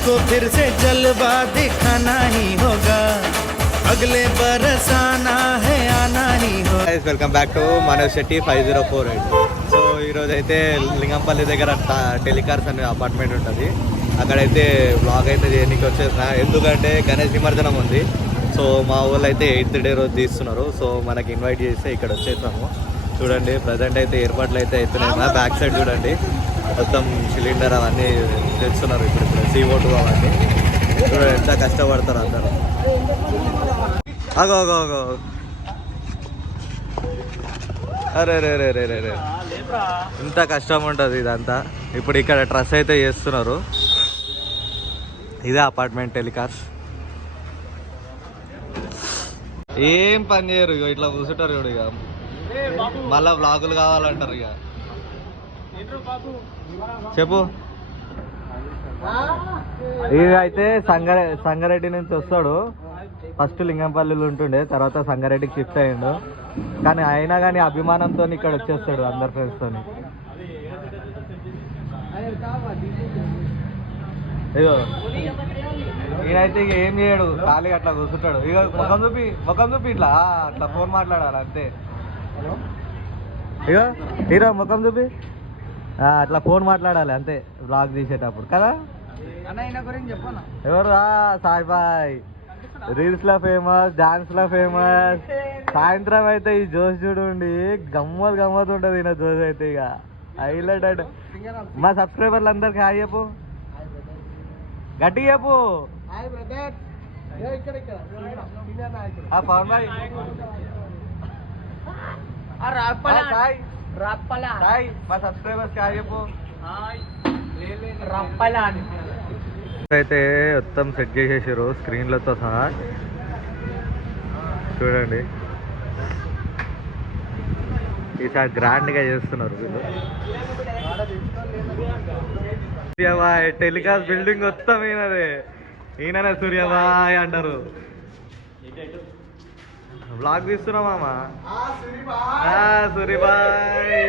मुझको फिर से जलवा दिखाना ही होगा अगले बरस आना है आना ही होगा। Welcome back to Manoj Shetty 5048. So ఈరోజు అయితే లింగంపల్లి దగ్గర టెలికార్స్ అనే అపార్ట్మెంట్ ఉంటుంది. అక్కడైతే బ్లాగ్ అయితే చేయడానికి వచ్చేసిన, ఎందుకంటే గణేష్ నిమజ్జనం ఉంది. సో మా ఊళ్ళో అయితే 8th డే రోజు తీస్తున్నారు. సో మనకి ఇన్వైట్ చేస్తే ఇక్కడ వచ్చేసాము. చూడండి ప్రజెంట్ అయితే ఏర్పాట్లు అయితే అవుతున్నాయి. మా బ్యాక్ సైడ్ చూడండి మొత్తం సిలిండర్ అవన్నీ తెస్తున్నారు. ఇప్పుడు CO2 అవన్నీ చూడండి ఎంత కష్టపడతారు అందరూ. అగో అరే రే రే రే రే రే ఇంత కష్టం ఉంటుంది ఇదంతా. ఇప్పుడు ఇక్కడ ట్రస్ అయితే చేస్తున్నారు. ఇదే అపార్ట్మెంట్ టెలికార్స్. ఏం పని చేయరు, ఇక ఇట్లా కూర్చుంటారు చూడు. ఇక మళ్ళా వ్లాగులు కావాలంటారు. ఇక చెప్పు. ఇది అయితే సంగారెడ్డి నుంచి వస్తాడు. ఫస్ట్ లింగంపల్లిలో ఉంటుండే, తర్వాత సంగారెడ్డికి షిఫ్ట్ అయ్యిండు. కానీ అయినా కానీ అభిమానంతో ఇక్కడ వచ్చేస్తాడు అందరు ఫ్రెండ్స్తో. ఇగో ఈయనైతే ఇక ఏం చేయడు, ఖాళీ అట్లా కూర్చుంటాడు. ఇక ముఖం చూపి ఇట్లా అట్లా ఫోన్ మాట్లాడాలి అంతే. ఇగో హీరో ముఖం చూపి అట్లా ఫోన్ మాట్లాడాలి అంతే బ్లాగ్ తీసేటప్పుడు కదా. ఎవరు? సాయిబాయ్. రీల్స్ లో ఫేమస్, డాన్స్ లో ఫేమస్. సాయంత్రం అయితే ఈ జోష్ చూడండి, గమ్మత్ ఉంటుంది ఈయన జోష్ అయితే. ఇక హైలైట్ అంటే మా సబ్స్క్రైబర్లు అందరికి హాయ్ చెప్పు, గట్టి చెప్పు. పవన్ భాయ్ మా సబ్స్క్రైబర్స్ హాయ్ చెప్పు. అయితే మొత్తం సెట్ చేసేసారు స్క్రీన్లతో సహా. చూడండి ఈసారి గ్రాండ్గా చేస్తున్నారు వీళ్ళు. సూర్యబాయ్ టెలికాస్ట్ బిల్డింగ్ మొత్తం ఈయననే సూర్యబాయ్ అంటారు. బ్లాగ్ తీస్తున్నామా సూర్యబాయ్.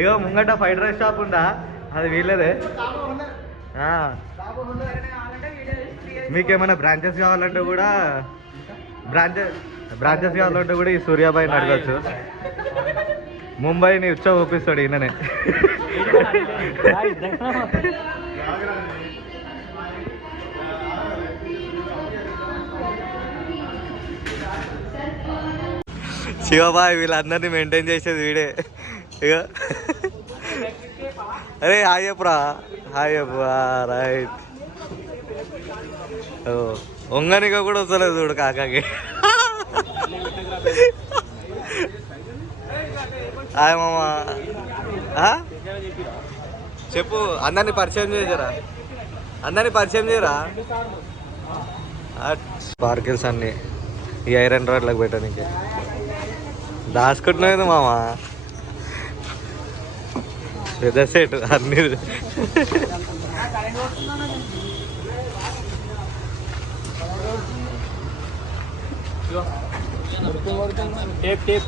ఇగో ముంగట ఫ్రైడ్ రైస్ షాప్ ఉందా, అది వీళ్ళదే. మీకేమైనా బ్రాంచెస్ కావాలంటే కూడా ఈ సూర్యాబాయిని అడగచ్చు. ముంబైని ఉచ్చ ఊపిస్తాడు ఈయననే. శివబాయ్ వీళ్ళందరినీ మెయింటైన్ చేసేది వీడే. ఇక అరే హాయ్ చెప్పురా, హాయ్ చెప్పు. రైట్. ఒంగనిగా కూడా వస్తలేదు చూడు కాకాకి. హాయ్ మామా. చెప్పు, అందరినీ పరిచయం చేయరా. స్పార్కిల్స్ అన్ని ఈ ఐరన్ రాడ్లకు పెట్టడానికి దాచుకుంటున్నాయి మామా. పెద్ద సెట్ అన్ని. యూట్యూబ్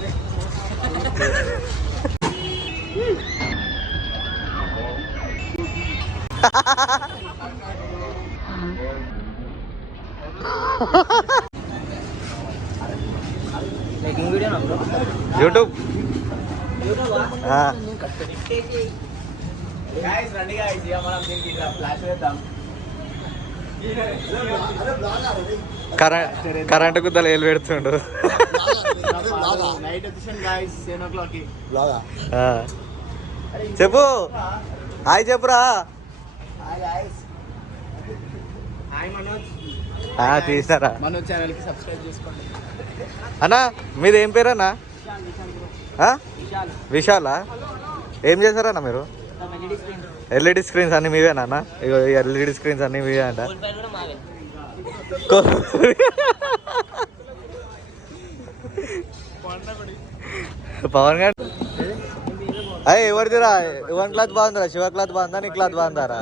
కరెంటు కుద్దలు ఏలు పెడుతుండు. చెప్పు హాయ్ చెప్పురా. తీసారా అన్నా? మీది ఏం పేరన్నా? విశాలా? ఏం చేశారన్నా మీరు? LED స్క్రీన్స్ అన్ని మీవేనా అన్న? ఇగో LED స్క్రీన్స్ అన్ని మీవే అంట. పవన్ గారు అయ్యి ఎవరిదిరా? ఎవరి క్లాత్ బాగుందిరా? శివ క్లాత్ బాగుందా, నీ క్లాత్ బాగుందారా?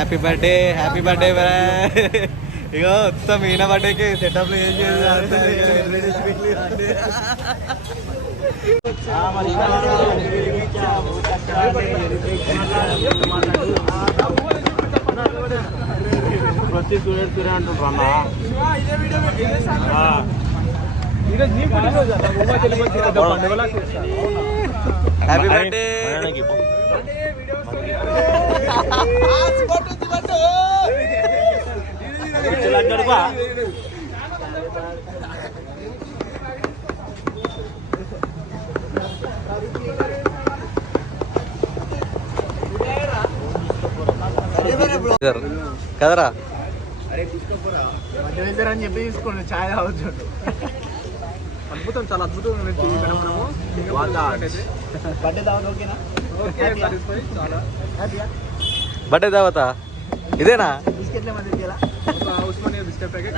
హ్యాపీ బర్త్డే ఇగో మొత్తం ఈయన బర్త్డేకి సెటప్లు ఏం ప్రతి చూడే అంటుండ్రన్నా హ్యాపీ బర్త్డే కదరా అని చెప్పి తీసుకోండి ఛాయ్ తాగొచ్చు అద్భుతం చాలా అద్భుతంగా బర్త్డే దావతా ఇదేనా బిస్కెట్లే మంది ఉస్మానియా బిస్కెట్ ప్యాకెట్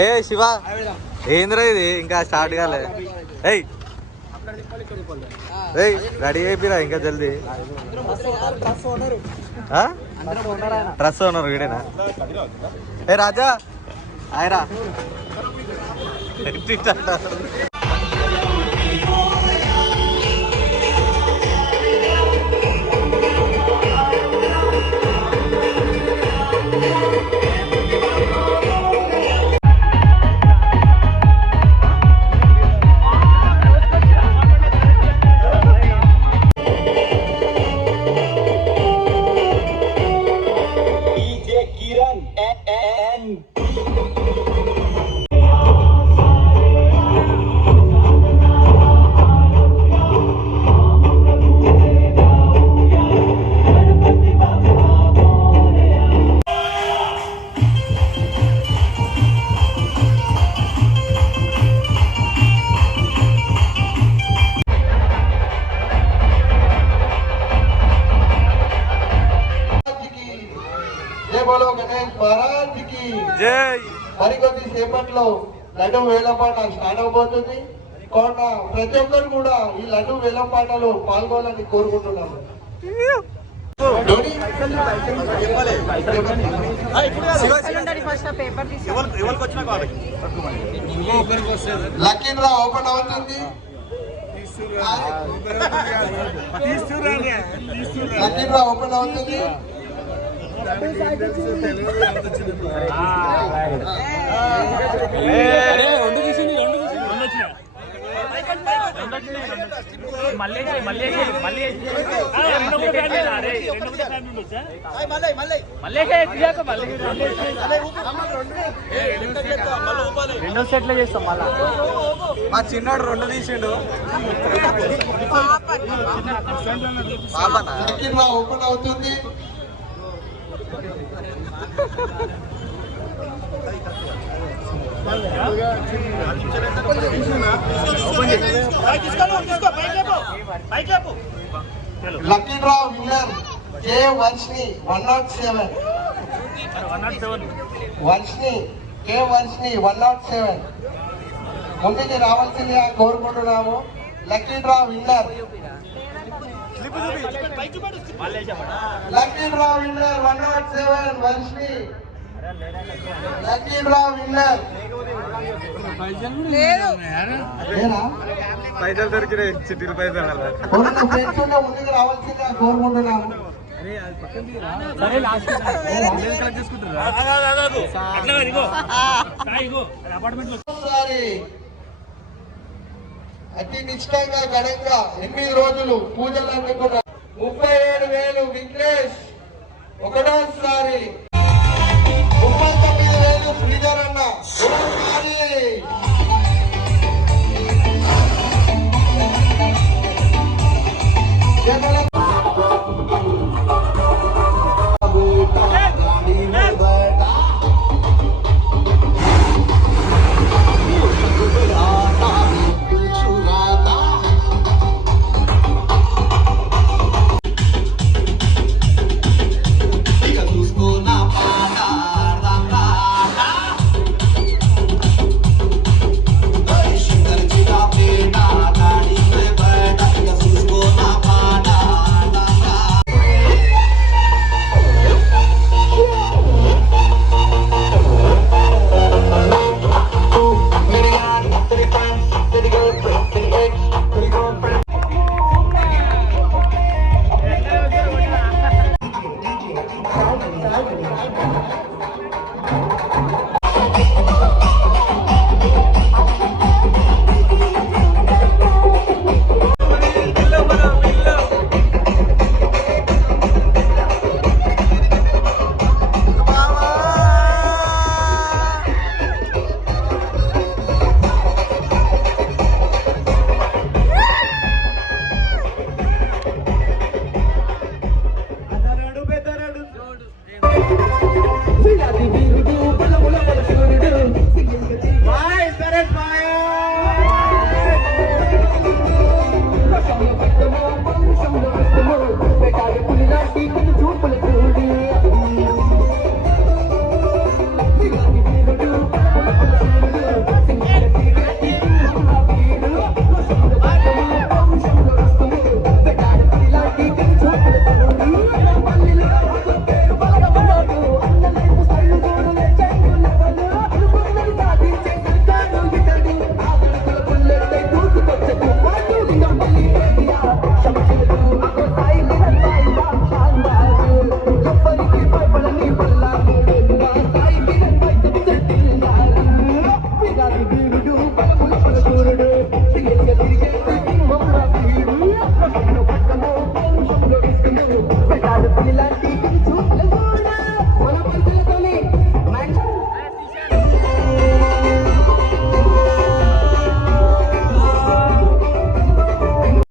ఏ శివ ఏంద్రా ఇది ఇంకా స్టార్ట్ కాలే ఏయ్ ఏయ్ రెడీ అయిపోయిరా ఇంకా జల్దీ డ్రెస్ ఓనర్ వీడేనా ఏ రాజా ఆయరా జై మరికొద్ది సేపట్లో లడ్డు వేలంపాట స్టార్ట్ అవబోతుంది కావున ప్రతి ఒక్కరు కూడా ఈ లడ్డు వేలంపాటలో పాల్గొనాలని కోరుకుంటున్నాము. లక్కీ డ్రా ఓపెన్ అవుతుంది. లక్కీ డ్రా ఓపెన్ అవుతుంది. రెండో సెట్ లో చేస్తాం మళ్ళా మా చిన్నాడు 2 తీసిండు లక్కీ డ్రా ఓపెన్ అవుతుంది. లక్కీ డ్రా విన్నర్ జే వర్షిని 107 వర్షిని కే వర్షిని 107 ముందుకి రావాల్సిందిగా కోరుకుంటున్నాము. Lucky draw winner lucky draw winner 107 Varshini. Lucky draw winner పైసలు దొరికినాయి చిట్టీలు పైసలు ఎవరైనా ఫ్రెండ్స్ ఉంటే ముందుకు రావాల్సిందిగా కోరుకుంటున్నాము. అతి నిశ్చయంగా ఘనంగా 8 రోజులు పూజలు అందుకున్న 37,000 విఘ్నేష్. ఒకటోసారి 39,000 శ్రీధర్ అన్న. ఒకటోసారి